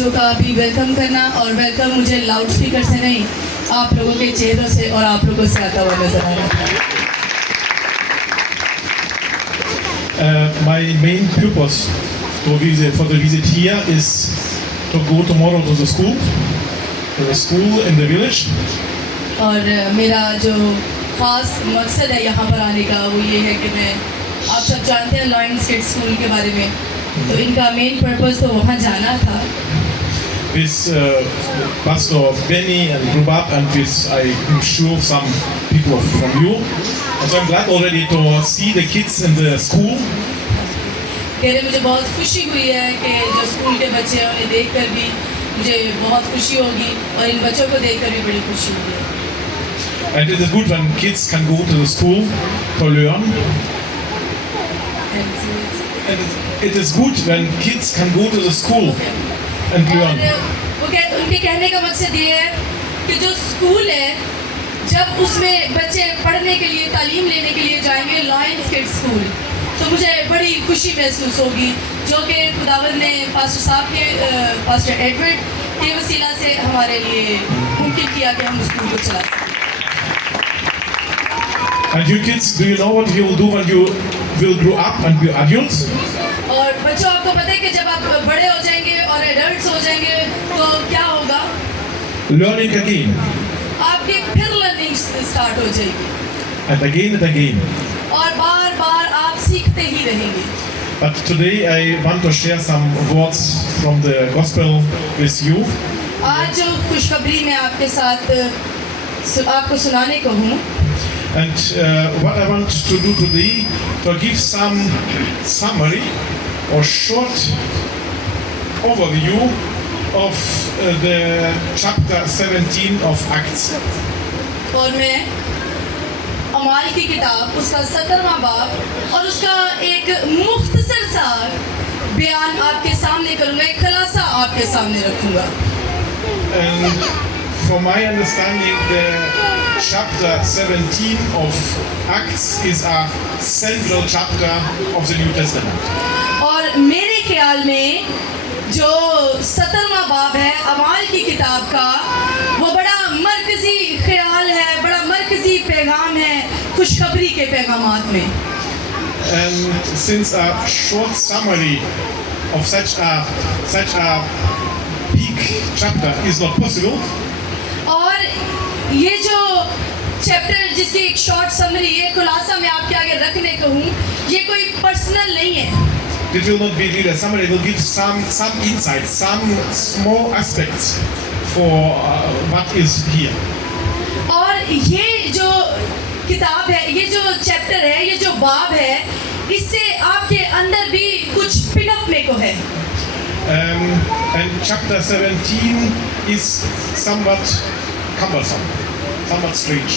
बच्चों का भी वेलकम करना, और वेलकम मुझे लाउड स्पीकर से नहीं, आप लोगों के चेहरों से और आप लोगों से आता हुआ नजर आ रहा है। My main purpose for the visit here is to go tomorrow to the school in the village. और मेरा जो ख़ास मकसद है यहाँ पर आने का वो ये है कि मैं, आप सब जानते हैं लॉयंस किड्स स्कूल के बारे में, तो इनका मेन पर्पस तो वहाँ जाना था। With Pastor Benny and Rubab, and with I'm sure some people from you. And so I'm glad already to see the kids in the school. कह रहे मुझे बहुत खुशी हुई है कि जो स्कूल के बच्चे हैं उन्हें देखकर भी मुझे बहुत खुशी होगी, और इन बच्चों को देखकर भी बड़ी खुशी होगी। And it is good when kids can go to the school to learn. And it is good when kids can go to the school and learn. और उनके कहने का मकसद ये है कि जो स्कूल है, जब उसमें बच्चे पढ़ने के लिए, तालीम लेने के लिए जाएंगे लॉयंस किड्स स्कूल, तो मुझे बड़ी खुशी महसूस होगी, जो कि खुदावंद ने पास्टर साहब के, पास्टर एडवर्ड के वसीला से हमारे लिए मुमकिन किया कि हम स्कूल को चला सकें। And you kids, do you know what you will do when you will grow up and be adults? और बच्चों, आपको पता है कि जब आप बड़े हो जाएंगे और एडल्ट्स हो जाएंगे तो क्या होगा? Learning again. आपकी फिर लर्निंग स्टार्ट हो जाएगी। And again. और बार-बार आप सीखते ही रहेंगे। But today I want to share some words from the gospel with you. आज जो खुशखबरी मैं आपके साथ आपको सुनाने को हूँ। And what I want to do today, to give some summary or short overview of the chapter 17 of Acts. और मैं अमाल की किताब उसका 17वां बाब और उसका एक मुख्तसर सा बयान आपके सामने करूँगा, एक खुलासा आपके सामने रखूँगा। And from my understanding, the chapter 17 of Acts is a central chapter of the New Testament. और मेरे ख्याल में जो 17वां बाब है अमाल की किताब का, वो बड़ा मरकजी ख्याल है, बड़ा मरकजी पैगाम है खुशखबरी के पैगामात में। And since a short summary of such a big chapter is not possible, और ये जो चैप्टर जिसकी एक शॉर्ट समरी, ये खुलासा मैं आपके आगे रखने को हूँ, ये कोई पर्सनल नहीं है। it will not be really a summary. It will give some insights, some small aspects for what is here. और ये जो किताब है, ये जो चैप्टर है, ये जो बाब है, इससे आपके अंदर भी कुछ पिनपने को है। And chapter 17 is somewhat cumbersome, somewhat strange.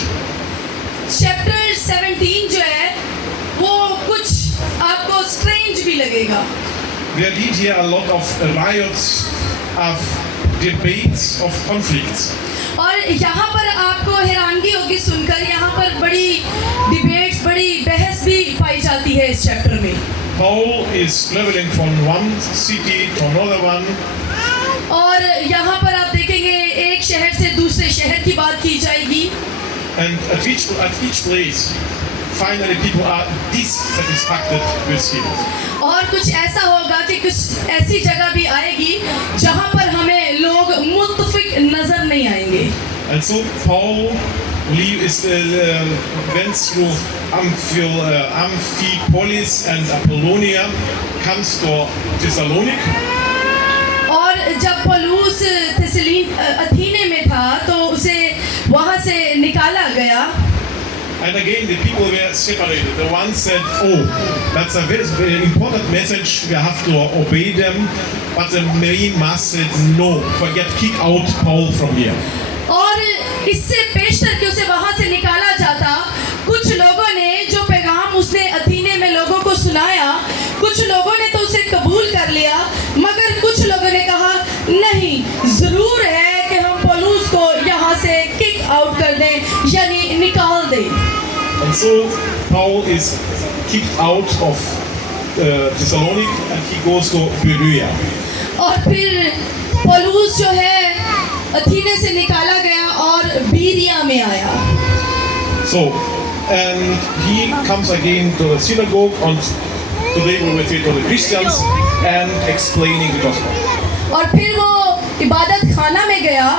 Chapter 17 जो है वो कुछ आपको स्ट्रेंज भी लगेगा। We read here a lot of riots, of debates, of conflicts. और यहाँ पर आपको हैरानगी होगी सुनकर, यहाँ पर बड़ी डिबेट्स, बड़ी बहस भी पाई जाती है इस चैप्टर में। Paul is traveling from one city to another one. और यहाँ पर आप देखेंगे एक शहर से दूसरे शहर की बात की जाएगी। And at each place, finally people are dissatisfied with him. और कुछ ऐसा होगा कि कुछ ऐसी जगह भी आएगी जहाँ पर हमें लोग मुत्तफिक नजर नहीं आएंगे। And so Paul went through Amphipolis and Apollonia, comes to Thessalonica. और जब पौलुस अथीने में था तो उसे वहाँ से निकाला गया। And again the people were separated. The one said, "Oh, that's a very, very important message. We have to obey them." But the main mass said, "No, forget, kick out Paul from here." और इससे पेशतर कि उसे वहाँ से निकाला जाता, कुछ लोगों ने जो पैगाम उसने अथीने में लोगों को सुनाया, कुछ लोगों ने तो उसे कबूल कर लिया, मगर कुछ लोगों ने कहा नहीं, जरूर है कि हम पौलुस को यहाँ से किक आउट कर दें, यानी निकाल दें। And so Paul is kicked out of Thessalonica and he goes to Berea. और फिर पौलुस जो है अथीने से निकाला गया और बीरिया में आया। So, and he comes again to the synagogue on today we will say to the Christians and explaining the gospel. और फिर वो इबादत खाना में गया,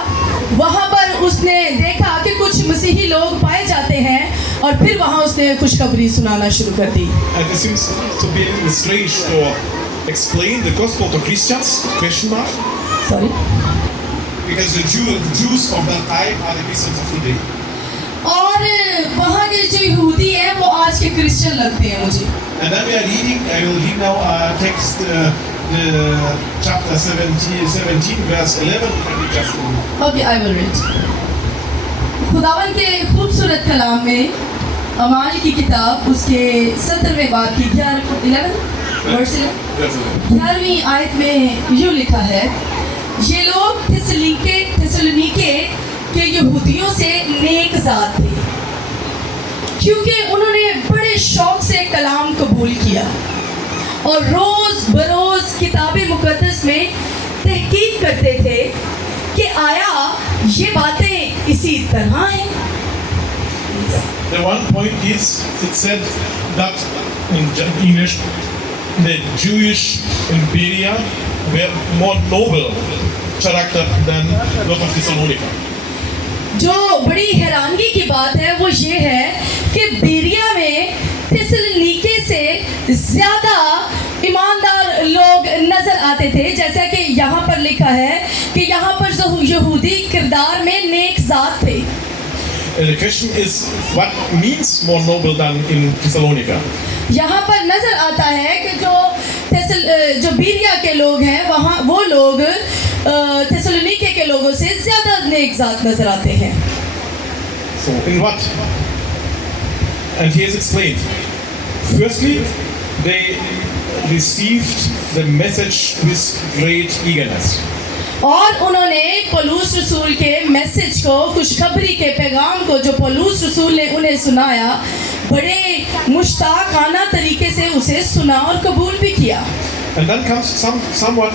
वहाँ पर उसने देखा कि कुछ मसीही लोग पाए जाते हैं और फिर वहाँ उसने खुशखबरी सुनाना शुरू कर दी। And it seems to be strange to explain the gospel to Christians, question mark, sorry. because the Jews of that time are the Christians of today. और वहाँ के जो यहूदी हैं वो आज के क्रिश्चियन लगते हैं मुझे। And then we are reading, I will read now text, the chapter 17 verse 11. Just okay, I will read. खुदावन के खूबसूरत कलाम में अमाल की किताब उसके 17वें बाब की 11वीं आयत में यूँ लिखा है, ये लोग थिस्सलुनीके के यहूदियों से नेक जात थे, क्योंकि उन्होंने बड़े शौक से कलाम कबूल किया और रोज़ बरोज़ किताब मुक़द्दस में तहकीक करते थे कि आया ये बातें इसी तरह हैं। the one point is, it said that in English, the Jewish Berea were more noble character than those of Thessalonica. जो बड़ी हैरानगी की बात है वो ये है कि बेरिया में थिस्सलुनीके से ज़्यादा ईमानदार लोग नज़र आते थे, जैसा कि यहाँ पर लिखा है कि यहाँ पर जो यहूदी किरदार में नेक जात थे। The question is, what means more noble than in Thessalonica? यहाँ पर नज़र आता है कि जो बेरिया के लोग हैं वहाँ वो लोग थिस्सलुनीके के लोगों से ज़्यादा नेक जात नज़र आते हैं। So in what? And he has explained. Firstly, they received the message with great eagerness. और उन्होंने पौलुस रसूल के मैसेज को, खुशखबरी के पैगाम को जो पौलुस रसूल ने उन्हें सुनाया, बड़े मुश्ताकाना तरीके से उसे सुना और कबूल भी किया। And then comes somewhat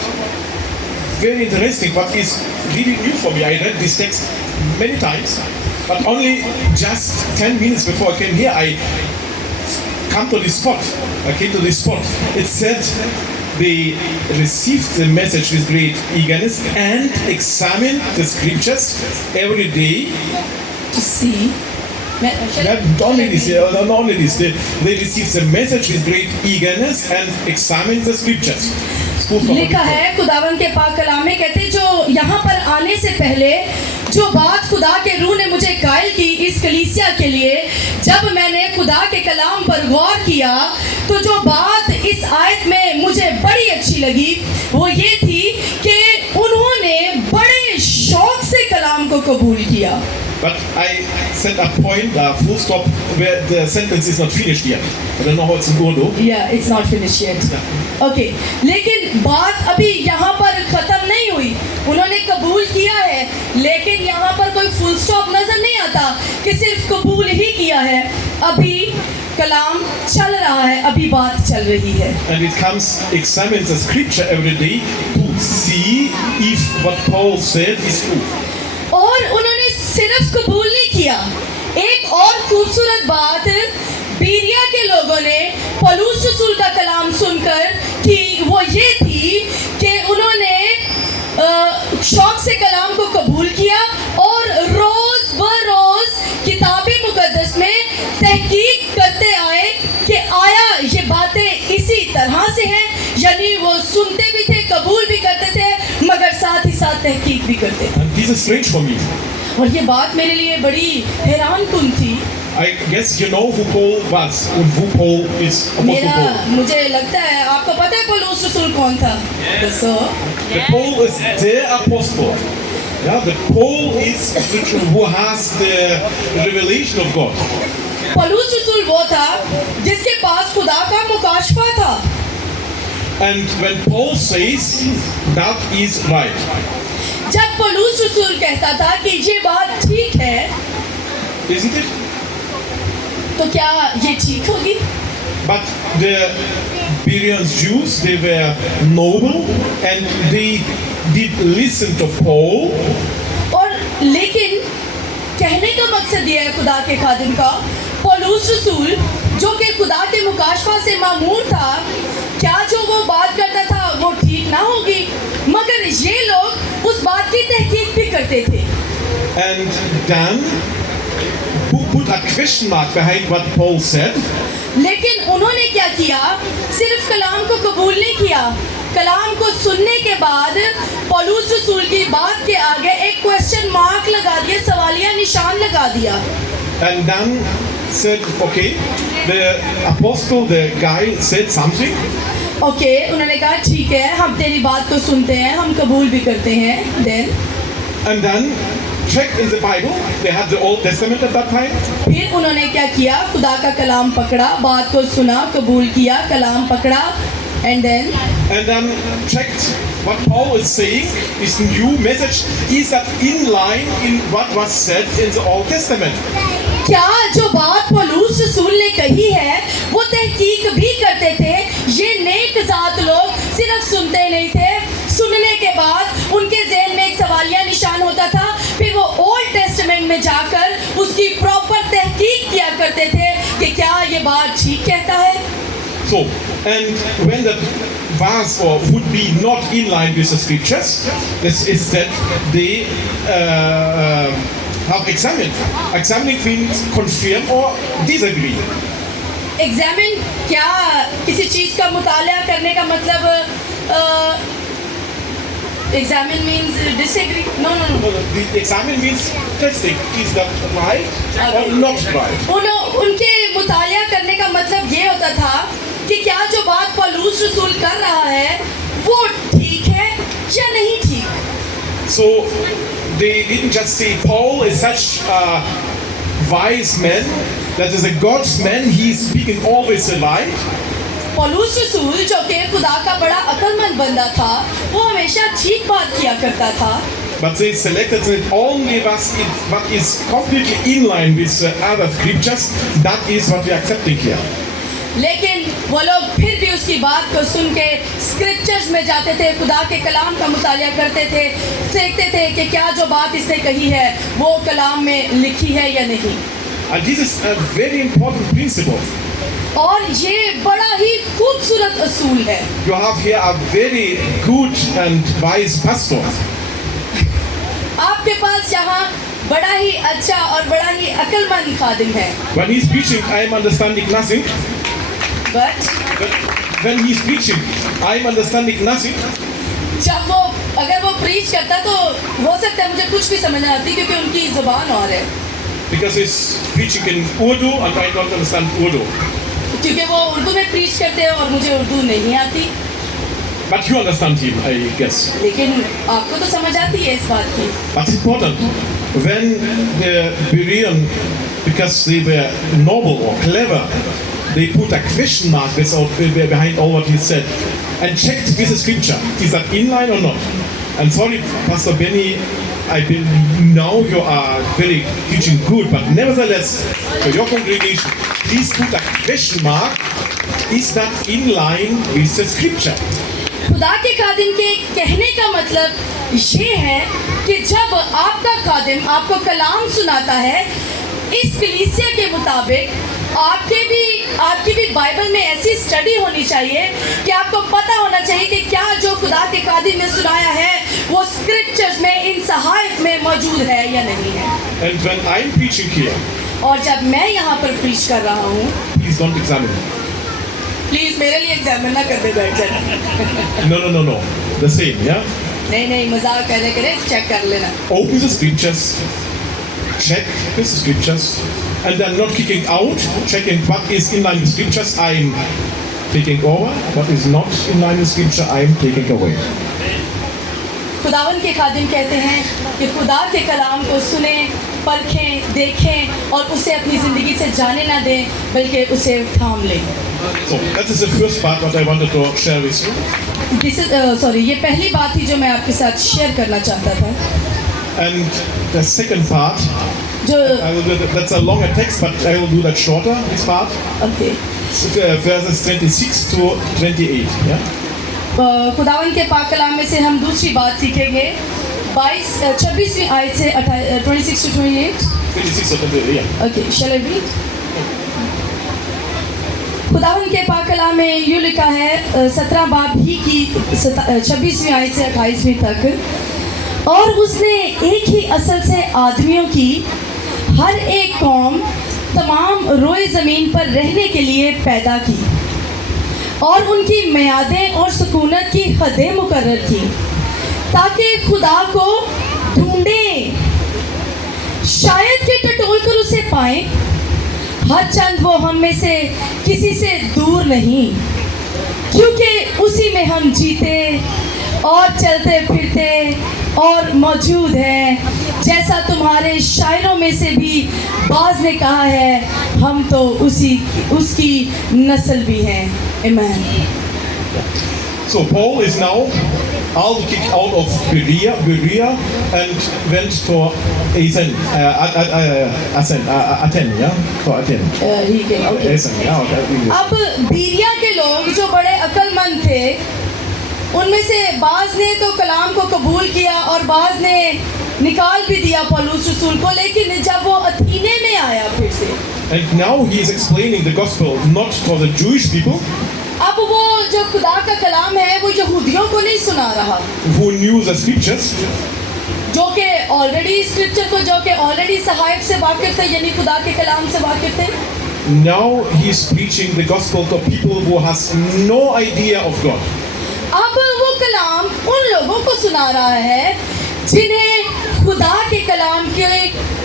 very interesting, what is really new for me. I read this text many times, but only just 10 minutes before I came here, I came to this spot. It said they received the message with great eagerness and examined the scriptures every day. To see. Not only this, they received the message with great eagerness and examined the scriptures. लिखा है खुदावन के पाक कलाम में, कहते जो यहाँ पर आने से पहले जो बात खुदा के रूह ने मुझे कायल की इस कलीसिया के लिए, जब मैंने खुदा के कलाम पर गौर किया तो जो बात इस आयत में मुझे बड़ी अच्छी लगी वो ये थी कि उन्होंने बड़े शौक से कलाम को कबूल किया। But I set a point, a full stop, where the sentence is not finished yet. I don't know how it's in Urdu. Yeah, it's not finished yet. Okay, लेकिन बात अभी यहाँ पर ख़त्म नहीं हुई। उन्होंने कबूल किया है, लेकिन यहाँ पर कोई फुल स्टॉप नज़र नहीं आता कि सिर्फ कबूल ही किया है। अभी कलाम चल रहा है, अभी बात चल रही है। And it comes, examines the scripture every day to see if what Paul said is true. और उन्होंने सिर्फ कबूल नहीं किया, एक और खूबसूरत बात बेरिया के लोगों ने पौलुस रसूल का कलाम सुनकर कि वो ये थी कि उन्होंने शौक से कलाम को कबूल किया और रोज़ बरोज़ किताब मुक़द्दस में तहकीक करते आए कि आया ये बातें इसी तरह से हैं, यानी वो सुनते भी थे, कबूल भी करते थे, मगर साथ ही साथ तहकीक भी करते थे। And this is strange for me. और ये बात मेरे लिए बड़ी हैरान कुन थी। I guess you know who Paul was and who Paul is. मुझे लगता है आपको पता है पौलुस रसूल कौन था? So, the Paul is the apostle. Yeah, the Paul is who has the revelation of God. पौलुस रसूल वो था जिसके पास खुदा का मुकाशफा था। And when Paul says that is right. जब पौलुस रसूल कहता था कि ये बात ठीक है, isn't it? तो क्या ये ठीक होगी? But the Bereans Jews, they were noble and they did listen to Paul. और लेकिन कहने का मकसद ये है खुदा के खादिम का, पौलुस रसूल जो कि खुदा के मुकाशफा से मामूर था, क्या जो वो बात करता था वो ठीक ना होगी, मगर ये लोग उस बात की तहकीक भी करते थे. And then who put a question mark behind what Paul said? लेकिन उन्होंने क्या किया, सिर्फ कलाम को कबूल नहीं किया, कलाम को सुनने के बाद पौलुस रसूल की बात के आगे एक क्वेश्चन मार्क लगा दिया, सवालिया निशान लगा दिया. And then said, okay, the apostle, the guy said something. Okay, उन्होंने कहा ठीक है, हम तेरी बात को सुनते हैं, हम कबूल भी करते हैं. And then checked in the Bible. They had the Old Testament at that time. फिर उन्होंने क्या किया, खुदा का कलाम पकड़ा, बात को सुना, कबूल किया, कलाम पकड़ा. And then checked what Paul is saying. His new message is that in line in what was said in the Old Testament. क्या जो बात पौलुस रसूल ने कही है वो तहकीक भी करते थे. ये नेक ज़ात लोग सिर्फ सुनते नहीं थे, सुनने के बाद उनके ज़हन में एक सवालिया निशान होता था, फिर वो ओल्ड टेस्टामेंट में जाकर उसकी प्रॉपर तहकीक किया करते थे कि क्या ये बात ठीक कहता है. So, and when that was or would be not in line with the scriptures, this is that they have examined. Examining means confirm or disagree. Examine क्या किसी चीज़ का मुताला करने का मतलब, examine means disagree. No. The examine means testing. Is that right or not right? उनके मुताला करने का मतलब ये होता था कि क्या जो बात पौलुस रसूल कर रहा है वो ठीक है या नहीं ठीक. So they didn't just say Paul is such a wise man, that is a God's man, he is speaking always the light. पौलुस रसूल जो कि खुदा का बड़ा अक्लमंद बंदा था, वो हमेशा ठीक बात किया करता था. But they selected that only what is completely in line with the other scriptures. That is what we are accepting here. लेकिन वो लोग फिर भी उसकी बात को सुन के स्क्रिप्चर्स में जाते थे, खुदा के कलाम का मुताला करते थे, देखते थे कि क्या जो बात इसने कही है वो कलाम में लिखी है या नहीं. And this is a very important principle. और ये बड़ा ही खूबसूरत असूल है. You have here a very good and wise pastor. आपके पास यहाँ बड़ा ही अच्छा और बड़ा ही अक्लमंद खादिम है. When he's preaching, I am understanding nothing. But when he's preaching, I am understanding nothing. जब वो अगर वो प्रीच करता तो हो सकता है मुझे कुछ भी समझ नहीं आती क्योंकि उनकी ज़ुबान और है. Because he's preaching in Urdu and I don't understand Urdu. क्योंकि वो उर्दू में प्रीच करते हैं और मुझे उर्दू नहीं आती. But you understand him, I guess. लेकिन आपको तो समझ आती है इस बात की. But it's important when the Berean, because they were noble or clever, they put a question mark behind all what he said and checked with the scripture. Is that in line or not? And sorry, Pastor Benny, I know you are very teaching good, but nevertheless, for your congregation, please put a question mark. Is that in line with the scripture? खुदा के खादिम के कहने का मतलब ये है कि जब आपका खादिम आपको कलाम सुनाता है, इस कलीसिया के मुताबिक आपकी भी बाइबल में ऐसी स्टडी होनी चाहिए कि आपको पता होना चाहिए कि क्या जो खुदा के खादिम ने सुनाया है वो स्क्रिप्चर्स में, इन सहायफ में मौजूद है या नहीं है. And when I'm preaching here, और जब मैं यहाँ पर प्रीच कर रहा हूँ, please don't examine me. Please मेरे लिए एग्जामिन ना कर दे बैठ जाना. No. The same, yeah? नहीं मजाक कहने के लिए चेक कर लेना. Open the scriptures, check the scriptures, and then not kicking out, checking what is in line with scriptures, I'm taking over, what is not in line with scripture, I'm taking away. खुदावन के खादिम कहते हैं कि खुदा के कलाम को सुने, परखें, देखें और उसे अपनी ज़िंदगी से जाने ना दें, बल्कि उसे थाम लें. So that is the first part what I wanted to share with you. ये पहली बात थी जो मैं आपके साथ शेयर करना चाहता था. And the second part, जो that's a longer text, but I will do that shorter, this part. Okay verses 26 to 28. Yeah? खुदावन के पाक कलाम में से हम दूसरी बात सीखेंगे 26वीं आयत से 26 to 28. 26 to 28, yeah. Okay, shall I read? खुदावन के पाक कलाम में यूँ लिखा है 17 बाब ही की 26वीं आयत से 28वीं तक। और उसने एक ही असल से आदमियों की हर एक कौम तमाम रोए ज़मीन पर रहने के लिए पैदा की और उनकी मियादें और सुकूनत की हदें मुकर्रर की ताकि खुदा को ढूंढें, शायद कि टटोल कर उसे पाएं। हर चंद वो हम में से किसी से दूर नहीं, क्योंकि उसी में हम जीते और चलते फिरते और मौजूद हैं। जैसा तुम्हारे शायरों में से भी बाज़ ने कहा है, हम तो उसकी नस्ल भी हैं। Amen. So Paul is now kicked out of Berea and went to Athens, yeah? To Athens. He came, okay. Athens, yeah, okay. अब बीरिया के लोग जो बड़े अक्लमंद थे, उनमें से बाज़ ने तो कलाम को कबूल किया और बाज़ ने निकाल भी दिया पौलुस रसूल को, लेकिन जब वो अथीने में आया फिर से, And now he is explaining the gospel not to the Jewish people अब वो जो खुदा का कलाम है वो यहूदियों को नहीं सुना रहा, who knew the scriptures, जो कि ऑलरेडी स्क्रिप्चर को, जो कि ऑलरेडी सहायक से वाकिफ थे, यानी खुदा के कलाम से वाकिफ थे। now he is preaching the gospel to people who has no idea of God. अब वो कलाम उन लोगों को सुना रहा है जिन्हें खुदा के कलाम के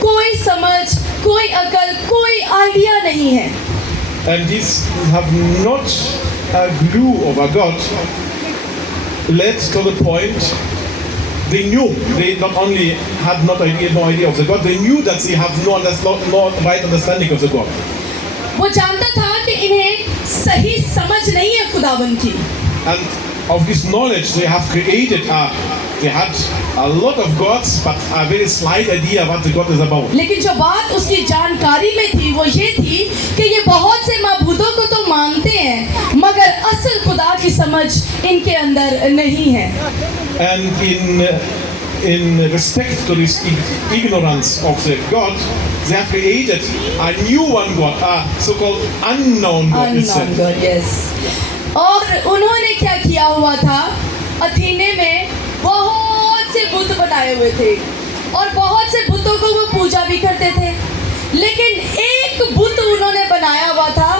कोई समझ, कोई अकल, कोई आइडिया नहीं है। And these have not a clue over God, led to the point they knew, they not only had no idea of the God, they knew that they have no right understanding of the God. वो जानता था कि इन्हें सही समझ नहीं है खुदावन की। And of this knowledge they have created they had a lot of gods but a very slight idea what the God is about. लेकिन जो बात उसकी जानकारी में थी वो ये थी कि ये बहुत से माबूदों को तो मानते हैं मगर असल खुदा की समझ इनके अंदर नहीं है। And in respect to this ignorance of the God, they have created a new one God, a so-called unknown God. Unknown God, yes. और उन्होंने क्या किया हुआ था, अथीने में बहुत से बुत बनाए हुए थे और बहुत से बुतों को वो पूजा भी करते थे, लेकिन एक बुत उन्होंने बनाया हुआ था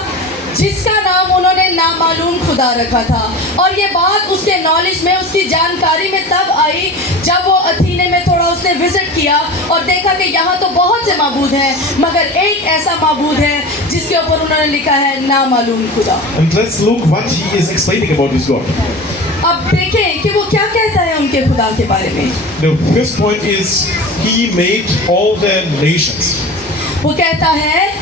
जिसका नाम उन्होंने नामालूम खुदा रखा था। और ये बात उसके नॉलेज में, उसकी जानकारी में तब आई जब वो अथीने में थोड़ा उसने विजिट किया और देखा कि यहाँ तो बहुत से माबूद हैं मगर एक ऐसा माबूद है जिसके ऊपर उन्होंने लिखा है नामालूम खुदा। And let's look what he is explaining about this God. अब देखें कि वो क्या कहता है उनके खुदा के बारे में। The first point is he made all the nations. वो कहता है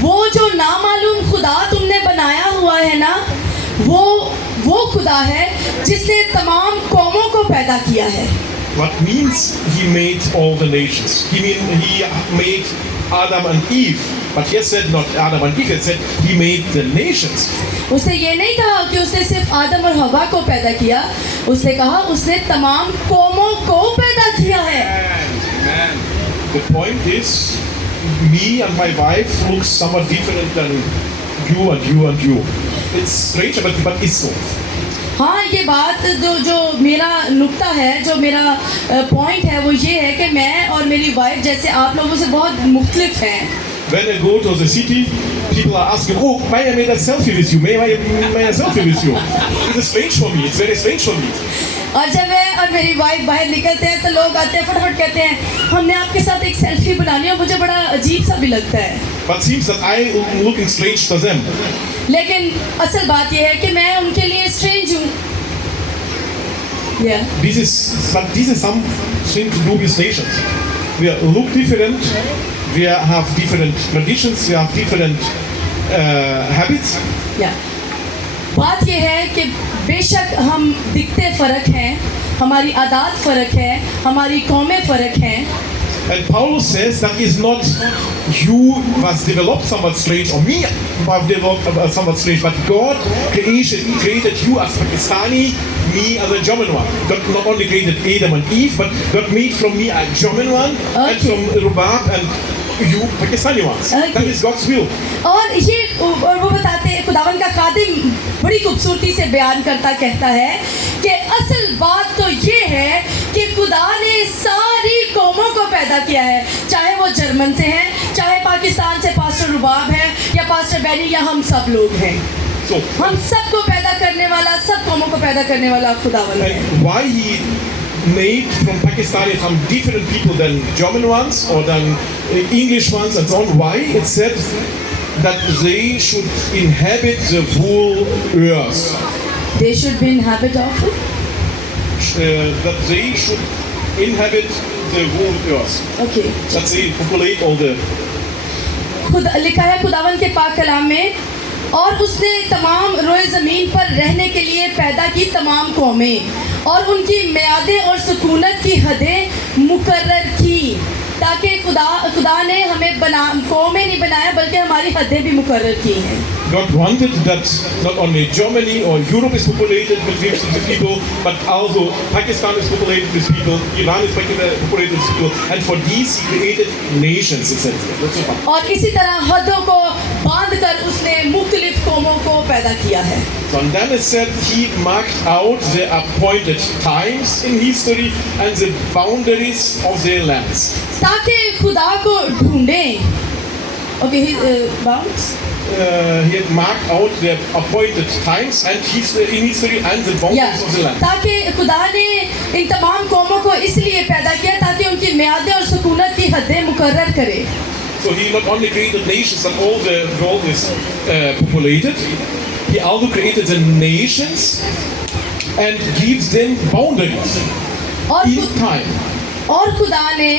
वो जो नामालूम खुदा तुमने बनाया हुआ है ना, वो खुदा है जिसने तमाम कौमों को पैदा किया है। What means he made all the nations? He made Adam and Eve, but he said not Adam and Eve, he said he made the nations. उसने ये नहीं कहा कि उसने सिर्फ आदम और हवा को पैदा किया, उसने कहा उसने तमाम कौमों को पैदा किया है। Amen. The point is, me and my wife look somewhat different than you and you and you. It's strange, but it's so. हाँ, ये बात जो मेरा नुक्ता है, जो मेरा पॉइंट है वो ये है कि मैं और मेरी वाइफ जैसे आप लोगों से बहुत मुख्तलिफ हैं। When I go to the city, people are asking, "Oh, may I make a selfie with you? May I selfie with you?" It's strange for me. It's very strange for me. और जब मैं और मेरी wife बाहर निकलते हैं तो लोग आते हैं फटाफट कहते हैं हमने आपके साथ एक सेल्फी बनानी है, मुझे बड़ा अजीब सा भी लगता है। But seems that I am looking strange to them. लेकिन असल बात यह है कि मैं उनके लिए स्ट्रेंज हूँ। Yeah. This is something to do with nations. We look different. We have different traditions. We have different habits. Yeah. बात यह है कि बेशक हम दिखते फ़र्क हैं, हमारी आदात फ़र्क है, हमारी कौमें फ़र्क हैं, And Paulus says that is not you was developed somewhat strange, or me was developed somewhat strange, but God created you as Pakistani, me as a German one. God not only created Adam and Eve, but God made from me a German one, and Okay. from Rubab and you Pakistani ones. Okay. That is God's will. और वो बताते हैं, खुदावन का खादिम बड़ी खूबसूरती से बयान करता कहता है कि असल बात तो ये है कि खुदा ने सारी कौमों को पैदा किया है, चाहे वो जर्मन से हैं, चाहे पाकिस्तान से पास्टर रुबाब है या पास्टर बैनी या हम सब लोग हैं। So, हम सबको पैदा करने वाला, सब कौमों को पैदा करने वाला खुदावन है। and why he made from Pakistani some different people than German ones or than English ones and so on. Why? It said that they should inhabit the whole earth. They should be in habit of it. That they should inhabit the whole earth. Okay. That they populate all the. खुद लिखा है खुदावन के पाक कलाम में, और उसने तमाम रोए ज़मीन पर रहने के लिए पैदा की तमाम कौमें और उनकी मियादें और सुकूनत की हदें मुकर्रर की, ताकि खुदा ने हमें कौमें नहीं बनाया बल्कि हमारी हदें भी मुकर्रर की हैं। God wanted that not only Germany or Europe is populated with people, but also Pakistan is populated with people, Iran is populated with people, and for these he created nations, etc. और इसी तरह हदों को बांध कर उसने मुख्तलिफ कौमों को पैदा किया है। So and then it said he marked out the appointed times in history and the boundaries of their lands. ताकि खुदा को ढूंढें। Okay, bounds. He had marked out the appointed times and in history and the boundaries of the land. ताकि खुदा ने इन तमाम कौमों को इसलिए पैदा किया ताकि उनकी मियादें और सुकूनत की हदें मुकर्रर करे। So he not only created nations and all the world is populated, he also created the nations and gives them boundaries in time. और खुदा ने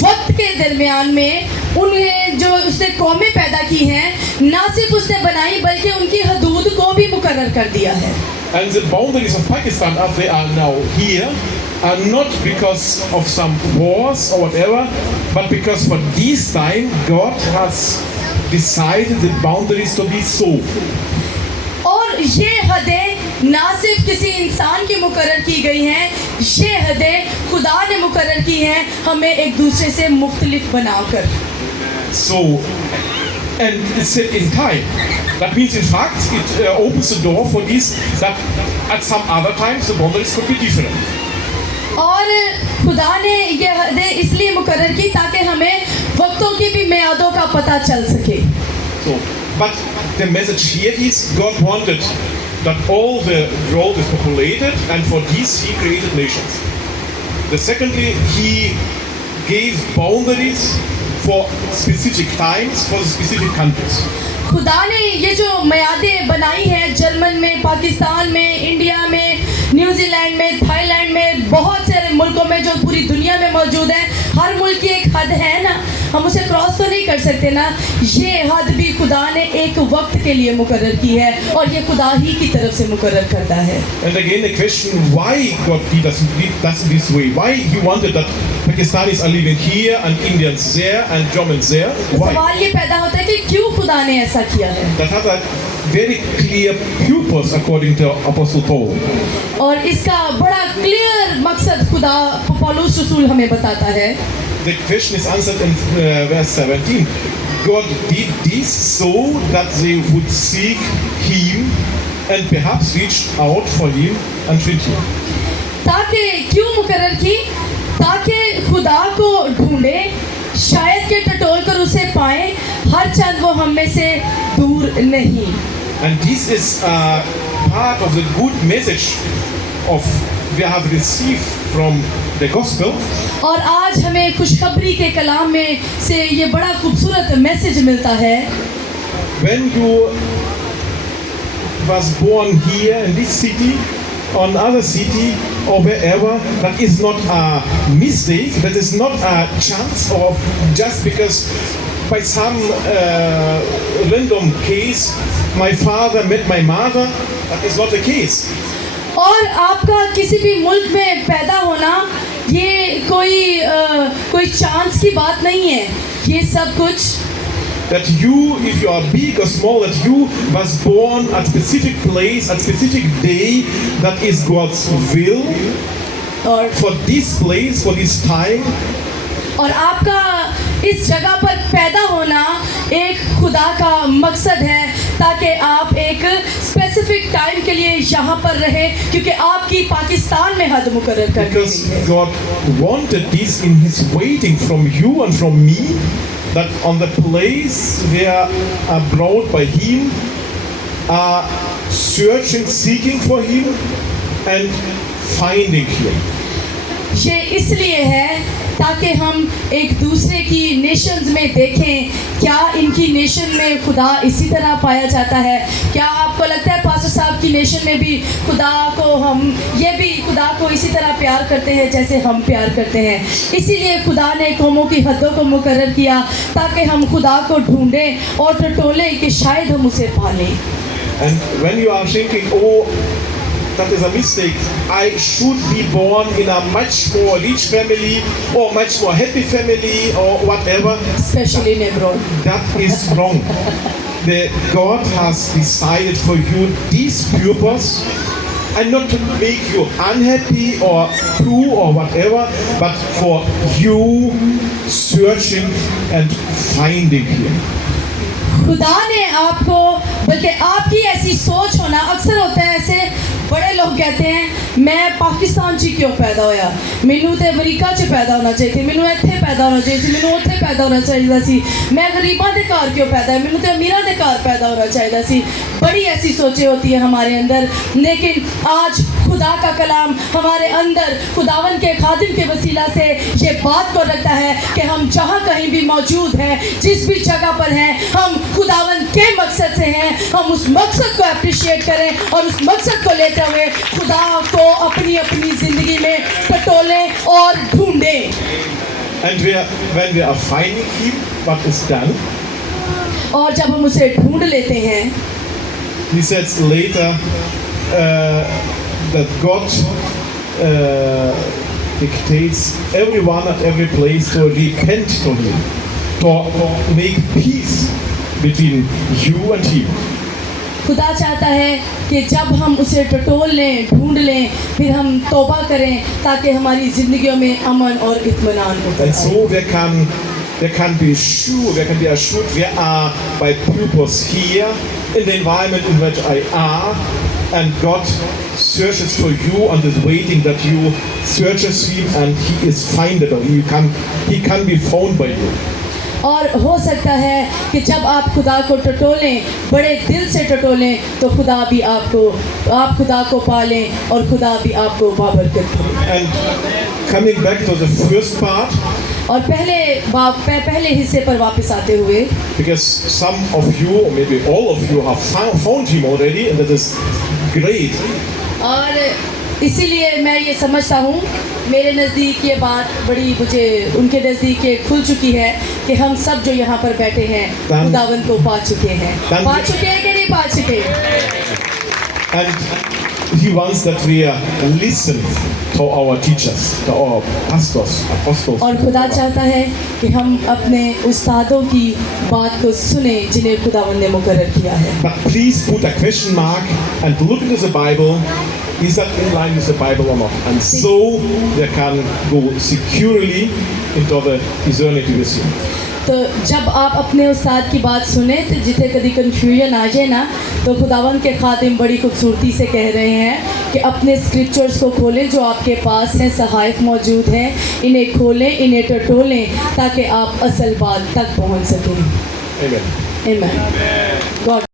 वक्त के दरमियान में उन्हें जो उसने कौमें पैदा की हैं, ना सिर्फ उसने बनाई बल्कि उनकी हदूद को भी मुकर्रर कर दिया है। And the boundaries of Pakistan as they are now here are not because of some wars or whatever, but because for this time God has decided the boundaries to be so. और ये हदें ना सिर्फ किसी इंसान की मुकर्रर की गई हैं, ये हदें खुदा ने मुकर्रर की हैं हमें एक दूसरे से मुख्तलिफ बनाकर। So, and it's set in time. That means in fact it opens the door for this, that at some other times the boundaries could be different. और खुदा ने ये हदें इसलिए मुकर्रर की ताकि हमें वक्तों की भी मियादों का पता चल सके। So, but the message here is God wanted that all the world is populated, and for this he created nations. The secondly, he gave boundaries for specific times for specific countries. खुदा ने ये जो मियादें बनाई हैं German में, पाकिस्तान में, India में, New Zealand में, थाईलैंड में, बहुत सारे मुल्कों में जो पूरी दुनिया में मौजूद है, हर मुल्क की एक हद है ना, हम उसे क्रॉस तो नहीं कर सकते ना। ये हद भी खुदा ने एक वक्त के लिए मुकर्रर की है और ये खुदा ही की तरफ से मुकर्रर करता है। And again the question why God did us this way, why he wanted that Pakistanis are living here and Indians there and Germans there, why? सवाल ये पैदा होता है कि क्यों खुदा ने ऐसा किया है। That has a very clear purpose according to Apostle Paul. और इसका बड़ा क्लियर मकसद खुदा पौलुस रसूल हमें बताता है। The question is answered in verse 17. God did this so that they would seek him and perhaps reach out for him and find him. ताकि क्यों मुकर्रर की? ताकि खुदा को ढूंढे, शायद के टटोल कर उसे पाए, हर चंद वो हम में से दूर नहीं। And this is part of the good message of we have received from the gospel. और आज हमें खुशखबरी के कलाम में से ये बड़ा खूबसूरत मैसेज मिलता है। When you was born here in this city, or another city, or wherever, that is not a mistake, that is not a chance, or just because by some random case my father met my mother, that is not the case. और आपका किसी भी मुल्क में पैदा होना ये कोई चांस की बात नहीं है, ये सब कुछ that you, if you are big or small, that you was born at specific place, at specific day, that is God's will और for this place, for this time. और आपका इस जगह पर पैदा होना एक खुदा का मकसद है, ताकि आप एक स्पेसिफिक टाइम के लिए यहाँ पर रहे, क्योंकि आपकी पाकिस्तान में हद मुकर्रर कर दी Because गई है। God wanted this in His waiting from you and from me, that on the place where are brought by Him, are searching, seeking for Him and finding Him. ये इसलिए है ताकि हम एक दूसरे की नेशंस में देखें, क्या इनकी नेशन में खुदा इसी तरह पाया जाता है? क्या आपको लगता है पास्टर साहब की नेशन में भी खुदा को ये भी खुदा को इसी तरह प्यार करते हैं जैसे हम प्यार करते हैं? इसीलिए खुदा ने कौमों की हदों को मुकर्रर किया ताकि हम खुदा को ढूंढें और टटोलें कि शायद हम उसे पा लें। And when you are thinking, oh, that is a mistake, I should be born in a much more rich family or much more happy family or whatever, Especially in abroad. that is wrong. God has decided for you this purpose, and not to make you unhappy or poor or whatever, but for you searching and finding Him. खुदा ने आपको, बल्कि आपकी ऐसी सोच होना, अक्सर होता है ऐसे बड़े लोग कहते हैं मैं पाकिस्तान च क्यों पैदा होया, मैनू तो अमरीका च पैदा होना चाहिए, मैनू इत्थे पैदा होना चाहिए, मैनू उत्थे पैदा होना चाहिए सी, मैं गरीबां दे घर क्यों पैदा है, मैनू तो अमीरां दे घर पैदा होना चाहिए सी। बड़ी ऐसी सोचें होती है हमारे अंदर, लेकिन आज खुदा का कलाम हमारे अंदर खुदावन के खादिम के वसीला से ये बात को रखता है कि हम जहाँ कहीं भी मौजूद हैं, जिस भी जगह पर हैं, हम खुदावन के मकसद से हैं, हम उस मकसद को अप्रिशिएट करें और उस मकसद को लेते हुए खुदा को अपनी अपनी ज़िंदगी में टटोलें और ढूंढें। And when we are finding Him, what is done? और जब हम उसे ढूंढ लेते हैं, He says later that God dictates everyone at every place to repent to Him, to make peace between you and Him. खुदा चाहता है कि जब हम उसे टटोल लें, ढूंढ लें, फिर हम तौबा करें ताकि हमारी ज़िंदगियों में अमन और इत्मीनान हो। And so we can be assured we are by purpose here in the environment in which I are, and God searches for you and is waiting that you searches Him and He is findable. He can be found by you. और हो सकता है कि जब आप खुदा को टटोलें, बड़े दिल से टटोलें, तो आप खुदा को पालें और खुदा भी आपको बाबरकत करें। And coming back to the first part, और पहले हिस्से पर वापस आते हुए, because some of you or maybe all of you have found Him already, and that is great. और इसीलिए मैं ये समझता हूँ, मेरे नज़दीक ये बात बड़ी मुझे उनके नज़दीक ये खुल चुकी है कि हम सब जो यहाँ पर बैठे हैं खुदावन को पा चुके हैं। पा चुके हैं कि नहीं पा चुके? And He wants that we listen to our teachers, to our pastors, apostles. और खुदा चाहता है कि हम अपने उस्तादों की बात को सुने जिन्हें खुदावन ने मुकर्रर किया है। But please put a question mark and look into the Bible. Is that in line with the Bible or not? And so they can go securely into the eternity with Him. तो जब आप अपने उस्ताद की बात सुने तो जितने कभी कन्फ्यूजन आ जाए ना, तो खुदावन के खातिम बड़ी खूबसूरती से कह रहे हैं कि अपने स्क्रिप्चर्स को खोलें जो आपके पास हैं, सहायक मौजूद हैं, इन्हें खोलें, इन्हें टटोलें ताकि आप असल बात तक पहुंच सकें। Amen. Amen. God